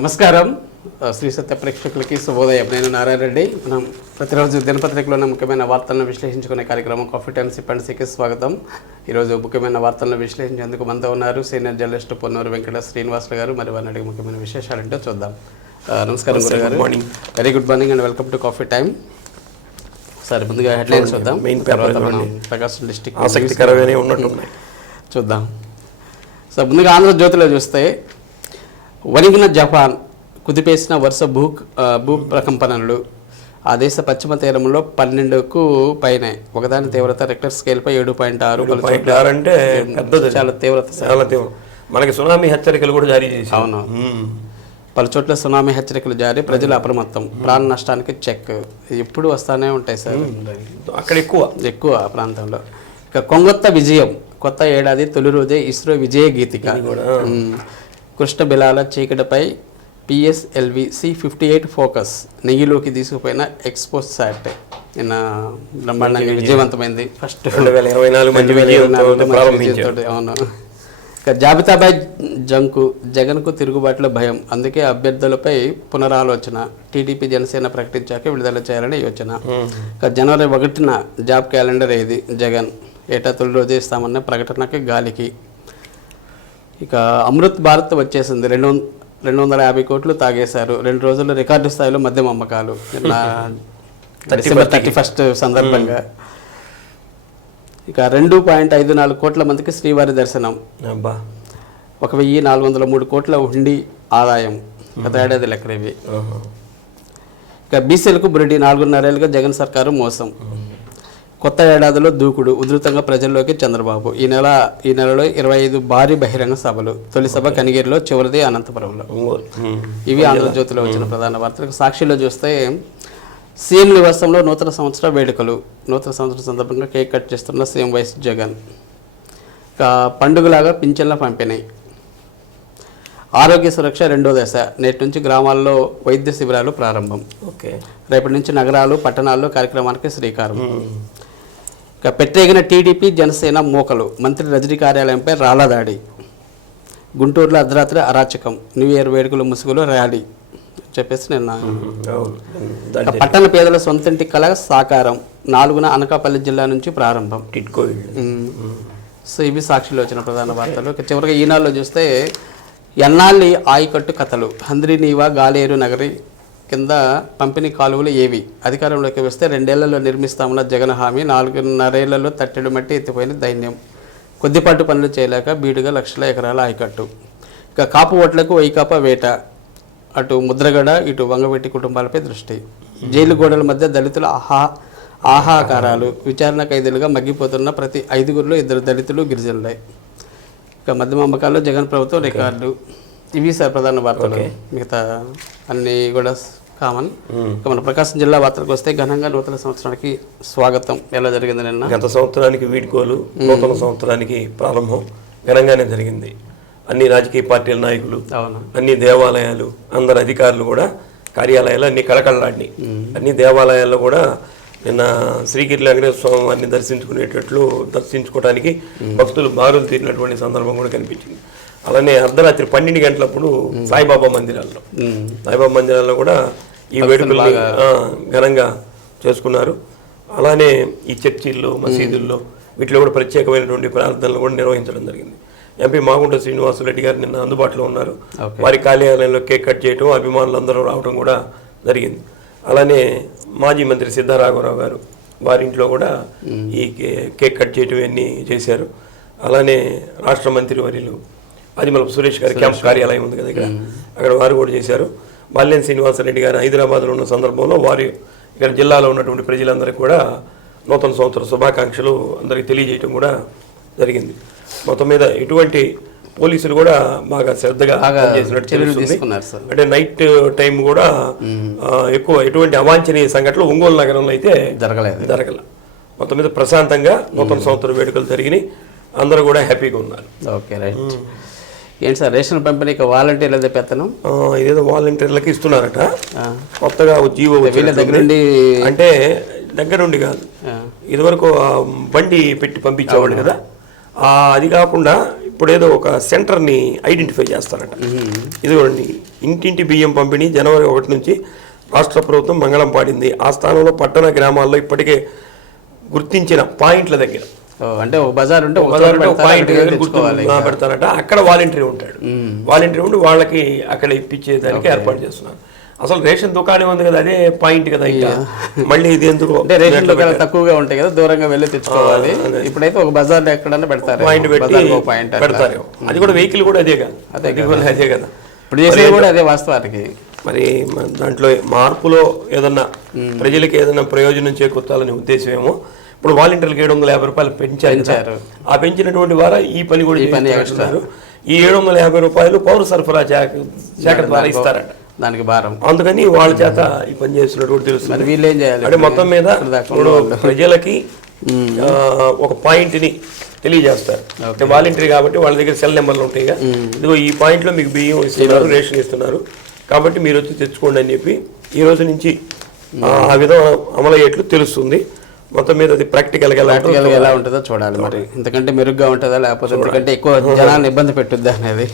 నమస్కారం శ్రీ సత్య ప్రేక్షకులకి శుభోదయం. నేను నారాయణ రెడ్డి. మనం ప్రతిరోజు దినపత్రికలో ఉన్న ముఖ్యమైన వార్తలను విశ్లేషించుకునే కార్యక్రమం కాఫీ టైమ్ సిప్ అండ్ సికి స్వాగతం. ఈరోజు ముఖ్యమైన వార్తలను విశ్లేషించేందుకు మనతో ఉన్నారు సీనియర్ జర్నలిస్ట్ పొన్నూరు వెంకట శ్రీనివాసులు గారు. మరి వారిని అడిగి ముఖ్యమైన విశేషాలు ఏంటో చూద్దాం. నమస్కారం గురుగారు. Very good morning and welcome to coffee time. సరే, ముందుగా హెడ్లైన్స్ చూద్దాం. తర్వాత మనం ప్రకాశం డిస్ట్రిక్ట్ ఆసక్తికరమైన ఉన్నట్టున్నాయి చూద్దాం. సో ముందుగా ఆంధ్రజ్యోతిలో చూస్తే వణిగిన జపాన్, కుదిపేసిన వరుస భూ ప్రకంపనలు. ఆ దేశ పశ్చిమ తీరంలో 12కు పైనే. ఒకదాని తీవ్రత రెక్టర్ స్కేల్పై 7.6 అంటే చాలా తీవ్రత. చాలా తీవ్రం. మనకి సునామీ హెచ్చరికలు కూడా జారీ చేసి. అవును, పలు చోట్ల సునామీ హెచ్చరికలు జారీ, ప్రజలు అప్రమత్తం. ప్రాణ నష్టానికి చెక్ ఎప్పుడు వస్తానే ఉంటాయి సార్, అక్కడ ఎక్కువ ప్రాంతంలో. ఇక కొంగొత్త విజయం, కొత్త ఏడాది తొలి రోజే ఇస్రో విజయ గీతిక. కృష్ణ బిలాల చీకటిపై పిఎస్ఎల్వి C-58 ఫోకస్. నెయ్యిలోకి తీసుకుపోయిన ఎక్స్పోజ్ శాట్ నిన్న బ్రహ్మాండంగా విజయవంతమైంది. ఫస్ట్ 2024 అవును. ఇక జాబితాపై జంకు, జగన్కు తిరుగుబాటులో భయం, అందుకే అభ్యర్థులపై పునరాలోచన. టీడీపీ జనసేన ప్రకటించాక విడుదల చేయాలని యోచన. ఇక జనవరి 1న జాబ్ క్యాలెండర్ ఏది జగన్, ఏటా తొలి రోజే ఇస్తామన్న ప్రకటనకి గాలికి. ఇక అమృత్ భారత్ వచ్చేసింది. 250 కోట్లు తాగేశారు. 2 రోజుల్లో రికార్డు స్థాయిలో మద్యం అమ్మకాలు. డిసెంబర్ 31 సందర్భంగా. ఇక 2.54 కోట్ల మందికి శ్రీవారి దర్శనం. 1403 కోట్ల హుండీ ఆదాయం గత ఏడాది లెక్కలు ఇవి. ఇక బీసీలకు బురిడి, 4.5 ఏళ్ళుగా జగన్ సర్కారు మోసం. కొత్త ఏడాదిలో దూకుడు, ఉధృతంగా ప్రజల్లోకి చంద్రబాబు. ఈ నెలలో 25 భారీ బహిరంగ సభలు. తొలి సభ కనిగిరిలో, చివరిది అనంతపురంలో. ఇవి ఆంధ్రజ్యోతిలో వచ్చిన ప్రధాన వార్తలు. సాక్షిలో చూస్తే సీఎం నివాసంలో నూతన సంవత్సర వేడుకలు. నూతన సంవత్సరం సందర్భంగా కేక్ కట్ చేస్తున్న సీఎం వైఎస్ జగన్. ఇక పండుగలాగా పింఛన్ల పంపిణీ. ఆరోగ్య సురక్ష 2వ దశ. నేటి నుంచి గ్రామాల్లో వైద్య శిబిరాలు ప్రారంభం. రేపటి నుంచి నగరాలు, పట్టణాల్లో కార్యక్రమానికి శ్రీకారం. ఇక పెట్టేగిన టీడీపీ జనసేన మోకలు. మంత్రి రజనీ కార్యాలయంపై రాళ్ల దాడి. గుంటూరులో అర్ధరాత్రి అరాచకం. న్యూ ఇయర్ వేడుకలు, ముసుగులు, ర్యాలీ చెప్పేసి నిన్న. పట్టణ పేదల సొంతింటి కళ సాకారం. 4న అనకాపల్లి జిల్లా నుంచి ప్రారంభం. సో ఇవి సాక్షిలో వచ్చిన ప్రధాన వార్తలు. ఇక చివరిగా ఈనాడులో చూస్తే ఎన్నాళ్ళి ఆయకట్టు కథలు. హంద్రీనీవా, గాలేరు నగరి కింద పంపిణీ కాలువలు ఏవి? అధికారంలోకి వస్తే 2 ఏళ్లలో నిర్మిస్తామన్న జగన్ హామీ. 4.5 ఏళ్లలో తట్టెడు మట్టి ఎత్తిపోయిన దైన్యం. కొద్దిపాటు పనులు చేయలేక బీడుగా లక్షల ఎకరాల ఆయకట్టు. ఇక కాపు ఓట్లకు వైకాపా వేట. అటు ముద్రగడ, ఇటు వంగవెట్టి కుటుంబాలపై దృష్టి. జైలు గోడల మధ్య దళితుల ఆహాకారాలు. విచారణ ఖైదీలుగా మగ్గిపోతున్న ప్రతి 5గురిలో 2 దళితులు, గిరిజనులే. ఇక మద్యం అమ్మకాల్లో జగన్ ప్రభుత్వం రికార్డు. ఇవి సార్ ప్రధాన వార్తలు. మిగతా అన్నీ కూడా కామన్. ఇక మన ప్రకాశం జిల్లా వార్తలకు వస్తే ఘనంగా నూతన సంవత్సరానికి స్వాగతం ఎలా జరిగింది నిన్న? గత సంవత్సరానికి వీడ్కోలు, నూతన సంవత్సరానికి ప్రారంభం ఘనంగానే జరిగింది. అన్ని రాజకీయ పార్టీల నాయకులు, అన్ని దేవాలయాలు, అందరు అధికారులు కూడా కార్యాలయాలు అన్ని కళకళలాడినాయి. అన్ని దేవాలయాల్లో కూడా నిన్న శ్రీగిరి వెంకటేశ్వర స్వామి వారిని దర్శించుకోవడానికి భక్తులు బారులు తీరినటువంటి సందర్భం కూడా కనిపించింది. అలానే అర్ధరాత్రి 12 గంటలప్పుడు సాయిబాబా మందిరాల్లో కూడా ఈ వేడుకలు ఘనంగా చేసుకున్నారు. అలానే ఈ చర్చిల్లో, మసీదుల్లో వీటిలో కూడా ప్రత్యేకమైనటువంటి ప్రార్థనలు కూడా నిర్వహించడం జరిగింది. ఎంపీ మాగుంట శ్రీనివాసరెడ్డి గారు నిన్న అందుబాటులో ఉన్నారు. వారి కార్యాలయంలో కేక్ కట్ చేయడం, అభిమానులు అందరూ రావడం కూడా జరిగింది. అలానే మాజీ మంత్రి సిద్ధరాఘవరావు గారు వారింట్లో కూడా ఈ కేక్ కట్ చేయడం ఇవన్నీ చేశారు. అలానే రాష్ట్ర మంత్రి వర్యులు ఆదిమూలపు సురేష్ గారి క్యాంప్ కార్యాలయం ఉంది కదా అక్కడ వారు కూడా చేశారు. బాలినేని శ్రీనివాసరెడ్డి గారు హైదరాబాద్లో ఉన్న సందర్భంలో వారు ఇక్కడ జిల్లాలో ఉన్నటువంటి ప్రజలందరికీ కూడా నూతన సంవత్సర శుభాకాంక్షలు అందరికీ తెలియజేయడం కూడా జరిగింది. మొత్తం మీద ఇటువంటి పోలీసులు కూడా బాగా శ్రద్ధగా చేసినట్టు తెలుస్తుంది. అంటే నైట్ టైం కూడా ఎక్కువ ఎటువంటి అవాంఛనీయ సంఘటనలు ఒంగోలు నగరంలో అయితే జరగల. మొత్తం మీద ప్రశాంతంగా నూతన సంవత్సర వేడుకలు జరిగినాయి. అందరూ కూడా హ్యాపీగా ఉన్నారు. Okay, right. ఏంటి సార్ రేషన్ పంపిణీకి వాలంటీర్ల పెత్తనం? ఇదేదో వాలంటీర్లకి ఇస్తున్నారట కొత్తగా జీవో దగ్గరుండి. అంటే దగ్గరుండి కాదు, ఇదివరకు బండి పెట్టి పంపించేవాళ్ళు కదా, అది కాకుండా ఇప్పుడు ఏదో ఒక సెంటర్ని ఐడెంటిఫై చేస్తారట. ఇదిగోండి ఇంటింటి బియ్యం పంపిణీ జనవరి 1 నుంచి రాష్ట్ర ప్రభుత్వం మంగళం పాడింది. ఆ స్థానంలో పట్టణ గ్రామాల్లో ఇప్పటికే గుర్తించిన పాయింట్ల దగ్గర అంటే ఒక బజార్ ఉంటే పాయింట్ పెడతారట. అక్కడ వాలంటీర్ ఉంటాడు. వాలంటీర్ ఉండి వాళ్ళకి అక్కడ ఇప్పించేదానికి ఏర్పాటు చేస్తున్నారు. అసలు రేషన్ దుకాణం ఉంది కదా, అదే పాయింట్ కదా. ఇంకా మళ్ళీ ఇది ఎందుకు అంటే రేషన్ దుకాణాలు తక్కువగా ఉంటాయి కదా, దూరంగా వెళ్ళి తెచ్చుకోవాలి. ఇప్పుడైతే ఒక బజార్ ఎక్కడన్నా పెడతారు, పాయింట్ పెట్టి పెడతారు. అది కూడా వెహికల్ కూడా అదే కదా, అదే కదా ఇప్పుడు చేసేది కూడా అదే వాస్తవానికి. మరి దాంట్లో మార్పులో ఏదన్నా ప్రజలకి ఏదైనా ప్రయోజనం చేకూర్చాలనే ఉద్దేశం ఏమో. ఇప్పుడు వాలంటీర్లకు 750 రూపాయలు పెంచారు. ఆ పెంచినటువంటి వారు ఈ పని కూడా చేస్తున్నారు. ఈ 750 రూపాయలు పౌర సరఫరా శాఖ ద్వారా ఇస్తారట, దానికి భారం. అందుకని వాళ్ళ చేత ఈ పని చేస్తున్నట్టు కూడా తెలుస్తుంది. వీళ్ళు ఏం చేయాలి అంటే మొత్తం మీద ప్రజలకి ఒక పాయింట్ ని తెలియజేస్తారు. అంటే వాలంటీర్ కాబట్టి వాళ్ళ దగ్గర సెల్ నెంబర్లు ఉంటాయి. ఇదిగో ఈ పాయింట్ లో మీకు బియ్యం ఇస్తున్నారు, రేషన్ ఇస్తున్నారు, కాబట్టి మీరు వచ్చి తెచ్చుకోండి అని చెప్పి ఈ రోజు నుంచి ఆ విధంగా అమలయ్యేట్లు తెలుస్తుంది. మొత్తం మీద అది ప్రాక్టికల్ గా ఎలా ఉంటుందో చూడాలి. మరి ఇంతకంటే మెరుగ్గా ఉంటుందా, లేకపోతే ఇంతకంటే ఎక్కువ జనాన్ని ఇబ్బంది పెట్టుద్దా అనేది.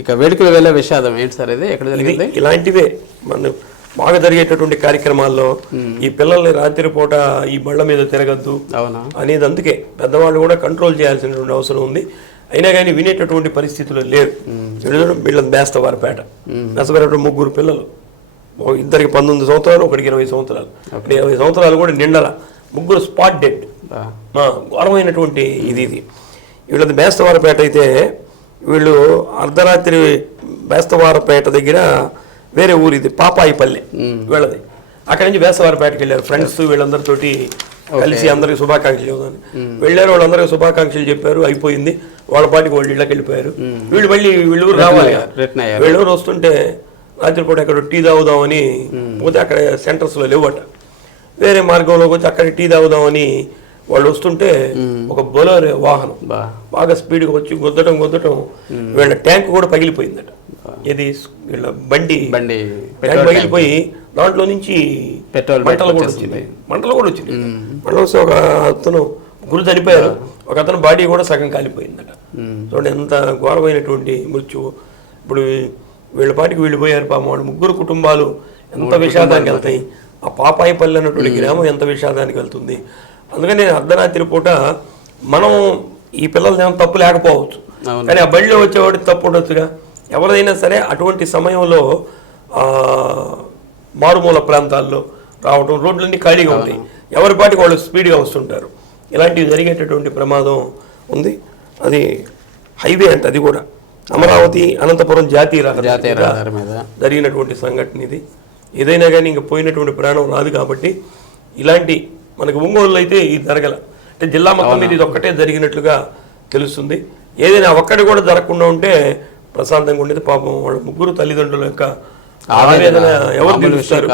ఇక వేడుకలు వెళ్ళే విషాదం ఏంటి సార్, ఇది ఎక్కడ జరిగింది? ఇలాంటివే మన బాగా జరిగేటటువంటి కార్యక్రమాల్లో ఈ పిల్లల్ని రాత్రిపూట ఈ బళ్ళ మీద తిరగద్దు అనేది, అందుకే పెద్దవాళ్ళు కూడా కంట్రోల్ చేయాల్సినటువంటి అవసరం ఉంది. అయినా కానీ వినేటటువంటి పరిస్థితులు లేరు. వీళ్ళ బేస్తవారిపేట 3 పిల్లలు, ఇద్దరికి 19 సంవత్సరాలు, ఒకటికి 20 సంవత్సరాలు. 20 సంవత్సరాలు కూడా నిండల, 3 స్పాట్ డెడ్. ఘోరమైనటువంటి ఇది. వీళ్ళది బేస్తవారిపేట అయితే వీళ్ళు అర్ధరాత్రి బేస్తవారపేట దగ్గర వేరే ఊరు ఇది పాపాయిపల్లె వీళ్ళది. అక్కడి నుంచి బేస్తవారపేటకి వెళ్ళారు ఫ్రెండ్స్, వీళ్ళందరితోటి కలిసి అందరికి శుభాకాంక్షలు చెబుతాను వెళ్ళారు. వాళ్ళందరికీ శుభాకాంక్షలు చెప్పారు, అయిపోయింది. వాళ్ళ పాటికి వాళ్ళు ఇళ్ళకి వెళ్ళిపోయారు. వీళ్ళు మళ్ళీ వీళ్ళూరు రావాలి. వీళ్ళూరు వస్తుంటే రాత్రిపూట అక్కడ టీ తాగుదామని పోతే అక్కడ సెంటర్స్లో లేవట. వేరే మార్గంలోకి వచ్చి అక్కడ టీ తాగుదామని వాళ్ళు వస్తుంటే ఒక బొలెరో వాహనం బాగా స్పీడ్గా వచ్చి గుద్దటం వీళ్ళ ట్యాంక్ కూడా పగిలిపోయిందట. ఇది వీళ్ళ బండి ట్యాంక్ పగిలిపోయి దాంట్లో నుంచి మంటలు కూడా వచ్చింది. మంటలు వస్తే ఒక అతను గురు చనిపోయారు, ఒక అతను బాడీ కూడా సగం కాలిపోయిందట. చూడండి ఎంత ఘోరమైనటువంటి మృత్యువు. ఇప్పుడు వీళ్ళ పాటికి వీళ్ళు పోయారు పాపం. వాళ్ళు 3 కుటుంబాలు ఎంత విషాదానికి వెళ్తాయి. ఆ పాపాయిపల్లి అన్నటువంటి గ్రామం ఎంత విషాదానికి వెళ్తుంది. అందుకని అర్ధరాత్రి పూట మనం ఈ పిల్లలది ఏమో తప్పు లేకపోవచ్చు, కానీ ఆ బడిలో వచ్చేవాడికి తప్పు ఉండొచ్చుగా. ఎవరైనా సరే అటువంటి సమయంలో మారుమూల ప్రాంతాల్లో రావడం, రోడ్లన్నీ ఖాళీగా ఉంటాయి, ఎవరి పాటికి వాళ్ళు స్పీడ్గా వస్తుంటారు. ఇలాంటివి జరిగేటటువంటి ప్రమాదం ఉంది. అది హైవే అంటే అది కూడా అమరావతి అనంతపురం జాతీయ రహదారి మీద జరిగినటువంటి సంఘటన ఇది. ఏదైనా కానీ ఇంక పోయినటువంటి ప్రాణం రాదు. కాబట్టి ఇలాంటి మనకు ఒంగోలు అయితే ఇది జరగల, అంటే జిల్లా మొత్తం మీద ఇది ఒక్కటే జరిగినట్లుగా తెలుస్తుంది. ఏదైనా ఒక్కటి కూడా జరగకుండా ఉంటే ప్రశాంతంగా ఉండేది. పాపం వాళ్ళ 3 తల్లిదండ్రుల యొక్క ఆవేదన ఎవరు తెలుస్తారు.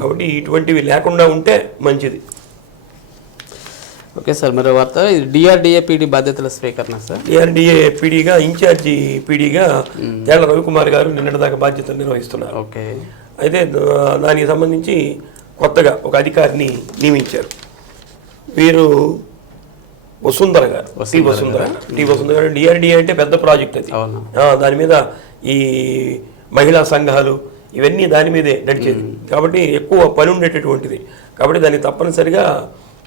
కాబట్టి ఇటువంటివి లేకుండా ఉంటే మంచిది. ఓకే సార్, మరో వార్త, డిఆర్డిఏ పీడీ బాధ్యతల స్వీకరణ sir. DRDA పీడీగా incharge పీడీగా Tella Ravikumar గారు నిన్నటిదాకా బాధ్యతలు నిర్వహిస్తున్నారు. ఓకే, అయితే దానికి సంబంధించి కొత్తగా ఒక అధికారిని నియమించారు. వీరు వసుంధర గారు, టి వసుంధర గారు. డిఆర్డిఏ అంటే పెద్ద ప్రాజెక్ట్ అది. దాని మీద ఈ మహిళా సంఘాలు ఇవన్నీ దాని మీదే నడిచేది, కాబట్టి ఎక్కువ పని ఉండేటటువంటిది. కాబట్టి దానికి తప్పనిసరిగా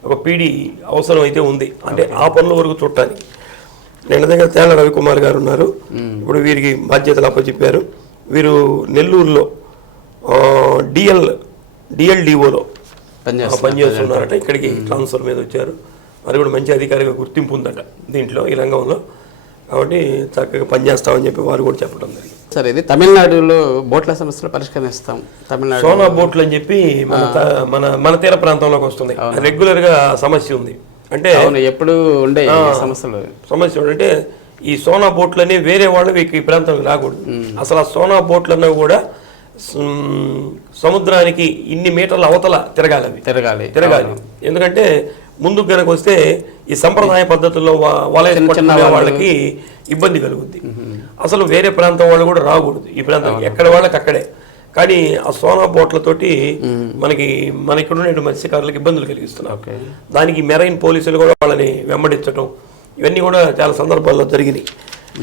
ఒక పీడీ అవసరం అయితే ఉంది, అంటే ఆ పనుల వరకు చూడటానికి. నిన్న దగ్గర తేళ్ల రవికుమార్ గారు ఉన్నారు. ఇప్పుడు వీరికి బాధ్యతలు అప్పచెప్పారు. వీరు నెల్లూరులో డిఎల్డిఓలో పనిచేస్తున్నారట. ఇక్కడికి ట్రాన్స్ఫర్ మీద వచ్చారు. మరి కూడా మంచి అధికారిగా గుర్తింపు ఉందట దీంట్లో, ఈ రంగంలో. కాబట్టి చక్కగా పనిచేస్తామని చెప్పి వారు కూడా చెప్పడం జరిగింది. సరే, ఇది తమిళనాడులో బోట్ల సమస్యలు పరిష్కరిస్తాం. తమిళనాడు సోనా బోట్లు అని చెప్పి మన తీర ప్రాంతంలోకి వస్తుంది. రెగ్యులర్ గా సమస్య ఉంది. అంటే ఎప్పుడు ఉండే సమస్య అంటే ఈ సోనా బోట్లని వేరే వాళ్ళు ఈ ప్రాంతానికి రాకూడదు. అసలు ఆ సోనా బోట్లన్నా కూడా సముద్రానికి ఇన్ని మీటర్ల అవతల తిరగాలి. ఎందుకంటే ముందుకు కనుక వస్తే ఈ సంప్రదాయ పద్ధతుల్లో వాళ్ళకి ఇబ్బంది కలుగుద్ది. అసలు వేరే ప్రాంతం వాళ్ళు కూడా రాకూడదు ఈ ప్రాంతం, ఎక్కడ వాళ్ళకి అక్కడే. కానీ ఆ సోనా బోట్లతోటి మన ఇక్కడ ఉన్న మత్స్యకారులకు ఇబ్బందులు కలిగిస్తున్నారు. దానికి మెరైన్ పోలీసులు కూడా వాళ్ళని వెంబడించడం, ఇవన్నీ కూడా చాలా సందర్భాల్లో జరిగినాయి.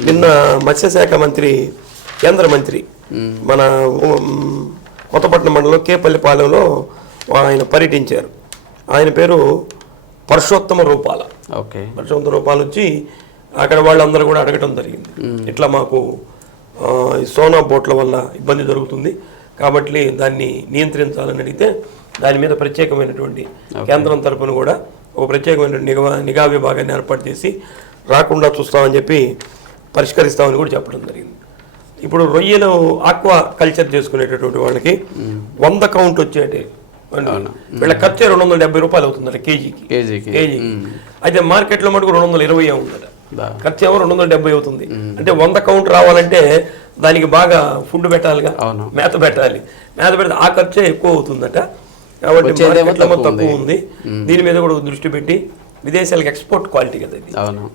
నిన్న మత్స్యశాఖ మంత్రి కేంద్ర మంత్రి మన కొత్తపట్నం మండలం కేపల్లిపాలెంలో ఆయన పర్యటించారు. ఆయన పేరు పరశోత్తమ రూపాల. ఓకే, పరశోత్తమ రూపాలు వచ్చి అక్కడ వాళ్ళందరూ కూడా అడగటం జరిగింది, ఇట్లా మాకు సోనా బోట్ల వల్ల ఇబ్బంది జరుగుతుంది కాబట్టి దాన్ని నియంత్రించాలని అడిగితే దాని మీద ప్రత్యేకమైనటువంటి కేంద్రం తరపున కూడా ఒక ప్రత్యేకమైన నిఘా విభాగాన్ని ఏర్పాటు చేసి రాకుండా చూస్తామని చెప్పి పరిష్కరిస్తామని కూడా చెప్పడం జరిగింది. ఇప్పుడు రొయ్యలు ఆక్వా కల్చర్ చేసుకునేటటువంటి వాళ్ళకి 100 కౌంట్ వచ్చేటి వీళ్ళ ఖర్చు 270 రూపాయలు అవుతుందట కేజీకి. అయితే మార్కెట్లో మటుకు 220 ఉందట, ఖర్చు ఏమో 270 అవుతుంది. అంటే 100 కౌంట్ రావాలంటే దానికి బాగా ఫుడ్ పెట్టాలిగా, మేత పెట్టాలి. మేత పెడితే ఆ ఖర్చే ఎక్కువ అవుతుందట. కాబట్టి తక్కువ ఉంది. దీని మీద కూడా దృష్టి పెట్టి విదేశాలకు ఎక్స్పోర్ట్ క్వాలిటీ కదా ఇది,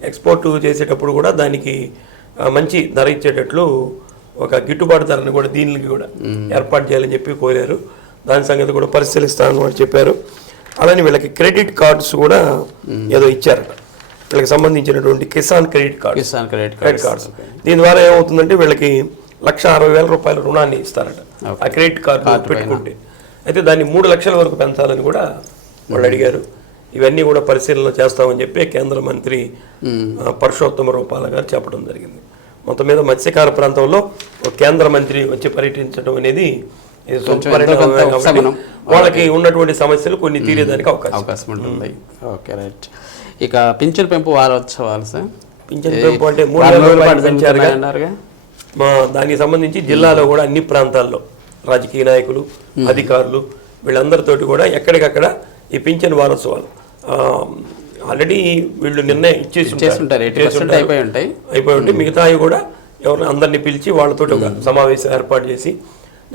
ఎక్స్పోర్ట్ చేసేటప్పుడు కూడా దానికి మంచి ధర ఇచ్చేటట్లు ఒక గిట్టుబాటు ధరను కూడా దీనికి కూడా ఏర్పాటు చేయాలని చెప్పి కోరారు. దాని సంగతి కూడా పరిశీలిస్తామని కూడా చెప్పారు. అలానే వీళ్ళకి క్రెడిట్ కార్డ్స్ కూడా ఏదో ఇచ్చారట, వీళ్ళకి సంబంధించినటువంటి కిసాన్ క్రెడిట్ కార్డ్స్. దీని ద్వారా ఏమవుతుందంటే వీళ్ళకి 1,60,000 రూపాయల రుణాన్ని ఇస్తారట ఆ క్రెడిట్ కార్డు పెట్టుకుంటే. అయితే దాన్ని 3 లక్షల వరకు పెంచాలని కూడా వాళ్ళు అడిగారు. ఇవన్నీ కూడా పరిశీలన చేస్తామని చెప్పి కేంద్ర మంత్రి పరశోత్తమ రూపాల గారు చెప్పడం జరిగింది. మొత్తం మీద మత్స్యకార ప్రాంతంలో ఒక కేంద్ర మంత్రి వచ్చి పర్యటించడం అనేది వాళ్ళకి ఉన్నటువంటి సమస్యలు కొన్ని తీరేదానికి అవకాశం ఉంటుంది. Okay, right. ఇక పింఛన్ పెంపు వారోత్సవాలు సార్, పింఛన్ పెంపు అంటే 3,000 రూపాయలు పెంచారుగా. దానికి సంబంధించి జిల్లాలో కూడా అన్ని ప్రాంతాల్లో రాజకీయ నాయకులు, అధికారులు వీళ్ళందరితోటి కూడా ఎక్కడికక్కడ ఈ పింఛన్ వారోత్సవాలు ఆల్రెడీ వీళ్ళు నిర్ణయం అయిపోయి ఉంటాయి. మిగతా కూడా ఎవరిని అందరినీ పిలిచి వాళ్ళతోటి ఒక సమావేశం ఏర్పాటు చేసి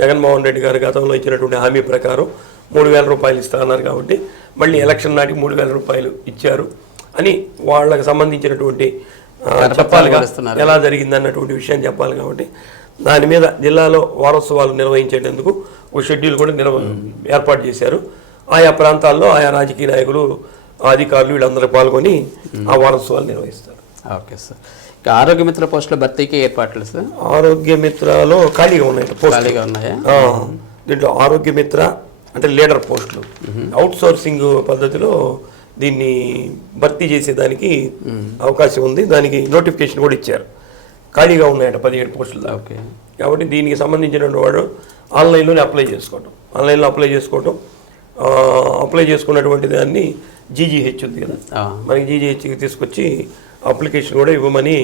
జగన్మోహన్ రెడ్డి గారు గతంలో ఇచ్చినటువంటి హామీ ప్రకారం 3,000 రూపాయలు ఇస్తున్నారు కాబట్టి మళ్ళీ ఎలక్షన్ నాటికి 3,000 రూపాయలు ఇచ్చారు అని వాళ్ళకి సంబంధించినటువంటి చెప్పాలిగా, ఎలా జరిగింది అన్నటువంటి విషయం చెప్పాలి. కాబట్టి దాని మీద జిల్లాలో వారోత్సవాలు నిర్వహించేందుకు ఒక షెడ్యూల్ కూడా ఏర్పాటు చేశారు. ఆయా ప్రాంతాల్లో ఆయా రాజకీయ నాయకులు, అధికారులు వీళ్ళందరూ పాల్గొని ఆ వారోత్సవాలు నిర్వహిస్తారు. Okay sir. ఆరోగ్య మిత్ర పోస్టుల భర్తీకి ఏర్పాట్లు సార్? ఆరోగ్య మిత్రలో ఖాళీగా ఉన్నాయి, దీంట్లో ఆరోగ్య మిత్ర అంటే లీడర్ పోస్టులు అవుట్ సోర్సింగ్ పద్ధతిలో దీన్ని భర్తీ చేసేదానికి అవకాశం ఉంది. దానికి నోటిఫికేషన్ కూడా ఇచ్చారు. ఖాళీగా ఉన్నాయట 17 పోస్టులు. కాబట్టి దీనికి సంబంధించిన వాడు ఆన్లైన్లోనే అప్లై చేసుకోవటం, అప్లై చేసుకున్నటువంటి దాన్ని జీజీహెచ్ ఉంది కదా, మనకి జీజీహెచ్కి తీసుకొచ్చి అప్లికేషన్ కూడా ఇవ్వమని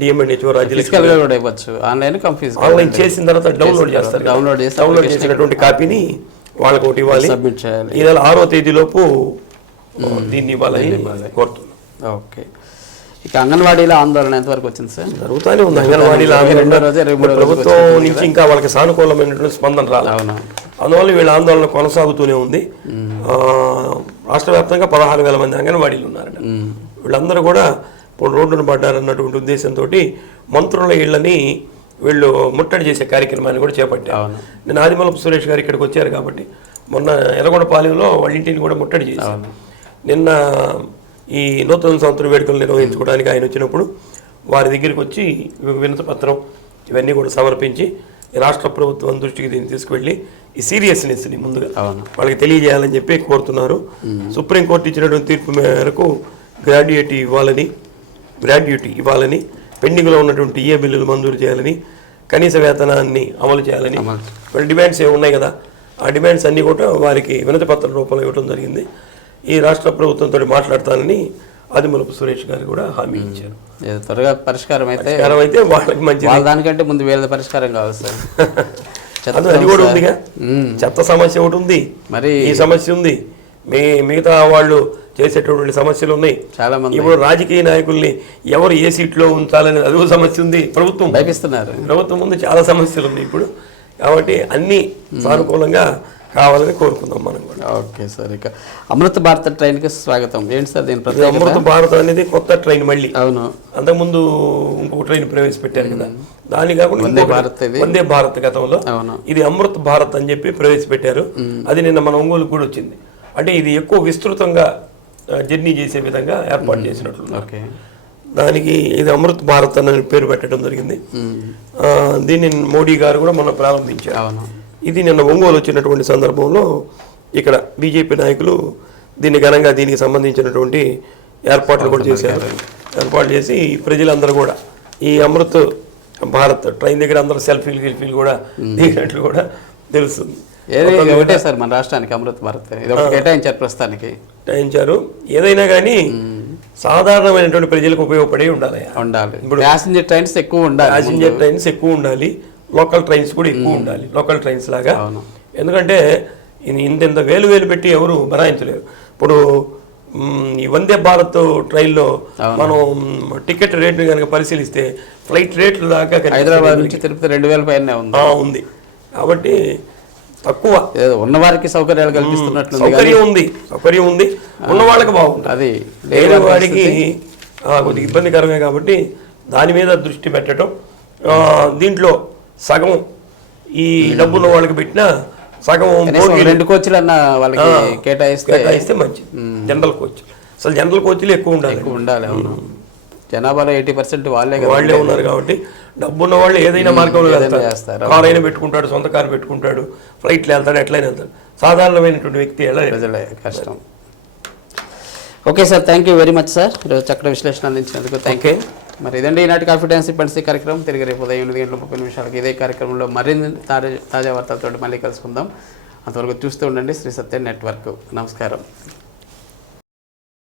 డిఎంఎన్హెచ్ఓ ఆన్లైన్ చేసిన తర్వాత డౌన్లోడ్ చేస్తారు. డౌన్లోడ్ చేసినటువంటి కాపీని వాళ్ళకి ఒకటి ఇవ్వాలి. ఈ నెల 6వ తేదీలోపు దీన్ని ఇవ్వాలని కోరుతున్నాం. ఓకే. ఇక అంగన్వాడీల ఆందోళన ఎంతవరకు వచ్చింది సార్? జరుగుతూనే ఉంది అంగన్వాడీల ప్రభుత్వం నుంచి ఇంకా వాళ్ళకి సానుకూలమైనటువంటి స్పందన రాలేదు. అందువల్ల వీళ్ళ ఆందోళన కొనసాగుతూనే ఉంది. రాష్ట్ర వ్యాప్తంగా 16,000 మంది అంగన్వాడీలు ఉన్నారట. వీళ్ళందరూ కూడా ఇప్పుడు రోడ్డును పడ్డారన్నటువంటి ఉద్దేశంతో మంత్రుల ఇళ్లని వీళ్ళు ముట్టడి చేసే కార్యక్రమాన్ని కూడా చేపట్టారు. నేను ఆదిమూలపు సురేష్ గారు ఇక్కడికి వచ్చారు కాబట్టి మొన్న ఎర్రగొండపాలెంలో వాళ్ళ ఇంటిని కూడా ముట్టడి చేశారు. నిన్న ఈ నూతన సంవత్సరం వేడుకలు నిర్వహించుకోవడానికి ఆయన వచ్చినప్పుడు వారి దగ్గరికి వచ్చి వినతి పత్రం ఇవన్నీ కూడా సమర్పించి రాష్ట్ర ప్రభుత్వం దృష్టికి దీన్ని తీసుకువెళ్ళి ఈ సీరియస్నెస్ని ముందుగా వాళ్ళకి తెలియజేయాలని చెప్పి కోరుతున్నారు. సుప్రీంకోర్టు ఇచ్చినటువంటి తీర్పు మేరకు గ్రాడ్యుయేటీ ఇవ్వాలని, పెండింగ్లో ఉన్నటువంటి ఏ బిల్లులు మంజూరు చేయాలని, కనీస వేతనాన్ని అమలు చేయాలని వాళ్ళ డిమాండ్స్ ఏమి ఉన్నాయి కదా, ఆ డిమాండ్స్ అన్నీ కూడా వారికి వినతి పత్రం రూపంలో ఇవ్వడం జరిగింది. ఈ రాష్ట్ర ప్రభుత్వంతో మాట్లాడతానని ఆదిమూలపు సురేష్ గారు కూడా హామీ ఇచ్చారు. త్వరగా పరిష్కారం అయితే వాళ్ళకి మంచిది. దానికంటే ముందు వేరే పరిష్కారం కావాలి సార్. అది కూడా ఉందిగా, చెత్త సమస్య ఒకటి ఉంది, మరి ఈ సమస్య ఉంది, మిగతా వాళ్ళు చేసేటటువంటి సమస్యలు ఉన్నాయి చాలా మంది. ఇప్పుడు రాజకీయ నాయకుల్ని ఎవరు ఏ సీట్లో ఉంచాలని అదో సమస్య ఉంది. ప్రభుత్వం ముందు చాలా సమస్యలు ఉన్నాయి ఇప్పుడు. కాబట్టి అన్ని సానుకూలంగా కావాలని కోరుకుందాం మనం కూడా. Okay sir. ఇక అమృత భారత్ ట్రైన్కి స్వాగతం. ఏంటి సార్ దీని ప్రత్యేకత? అమృత భారత్ అనేది కొత్త ట్రైన్. మళ్ళీ అవును, అంతకుముందు ఇంకొక ట్రైన్ ప్రవేశపెట్టారు కదా, దాని కాకుండా వందే భారత్ గతంలో, ఇది అమృత్ భారత్ అని చెప్పి ప్రవేశపెట్టారు. అది నిన్న మన ఒంగోలు కూడా వచ్చింది. అంటే ఇది ఎక్కువ విస్తృతంగా జర్నీ చేసే విధంగా ఏర్పాటు చేసినట్లు. దానికి ఇది అమృత్ భారత్ అనే పేరు పెట్టడం జరిగింది. దీన్ని మోడీ గారు కూడా మనం ప్రారంభించారు. ఇది నిన్న ఒంగోలు వచ్చినటువంటి సందర్భంలో ఇక్కడ బీజేపీ నాయకులు దీన్ని ఘనంగా దీనికి సంబంధించినటువంటి ఏర్పాట్లు కూడా చేశారు. ఏర్పాటు చేసి ప్రజలందరూ కూడా ఈ అమృత్ భారత్ ట్రైన్ దగ్గర అందరూ సెల్ఫీలు కూడా దిగినట్లు కూడా తెలుస్తుంది. ఒకటే సార్ మన రాష్ట్రానికి అమృత్ భారత్ ఇది ఒకటి కేటాయించారు, ప్రస్తుతానికి కేటాయించారు. ఏదైనా కానీ సాధారణమైనటువంటి ప్రజలకు ఉపయోగపడే ఉండాలి. ఇప్పుడు ప్యాసింజర్ ట్రైన్స్ ఎక్కువ ఉండాలి, ప్యాసింజర్ ట్రైన్స్ ఎక్కువ ఉండాలి, లోకల్ ట్రైన్స్ కూడా ఎక్కువ ఉండాలి, లోకల్ ట్రైన్స్ లాగా. ఎందుకంటే ఇంత వేలు పెట్టి ఎవరు బనాయించలేరు. ఇప్పుడు ఈ వందే భారత్ ట్రైన్లో మనం టికెట్ రేట్లు కనుక పరిశీలిస్తే ఫ్లైట్ రేట్లు దాకా హైదరాబాద్ నుంచి తిరుపతి 2000 పైన ఉంది. కాబట్టి తక్కువ ఉన్నవారికి సౌకర్యాలు కల్పిస్తున్నట్లు సౌకర్యం ఉంది, ఉన్న వాళ్ళకి బాగుంటుంది. అది వేరే వాడికి కొద్దిగా ఇబ్బందికరమే. కాబట్టి దాని మీద దృష్టి పెట్టడం, దీంట్లో సగం ఈ డబ్బున్న వాళ్ళకి పెట్టినా సగం 2 కోచ్లు అన్న వాళ్ళకి కేటాయిస్తే మంచిది. జనరల్ కోచ్, అసలు జనరల్ కోచ్లు ఎక్కువ ఉండాలి. అవును, జనాభాలో 80% వాళ్ళే ఉన్నారు. కాబట్టి డబ్బున్న వాళ్ళు ఏదైనా మార్గంలో చేస్తారు. కారు అయినా పెట్టుకుంటాడు, సొంత కారు పెట్టుకుంటాడు, ఫ్లైట్లు వెళ్తాడు, ఎట్లయినా వెళ్తాడు. సాధారణమైనటువంటి వ్యక్తి ప్రజలే కష్టం. Okay sir, thank you very much sir, ఈరోజు చక్కటి విశ్లేషణ అందించినందుకు థ్యాంక్ యూ. మరి ఇదండి ఈనాటి కాన్ఫిడెన్స్ పల్సీ కార్యక్రమం. తిరిగి రేపు ఉదయం 8:30 ఇదే కార్యక్రమంలో మరిన్ని తాజా వార్తలతో మళ్ళీ కలుసుకుందాం. అంతవరకు చూస్తూ ఉండండి శ్రీ సత్య నెట్వర్క్. నమస్కారం.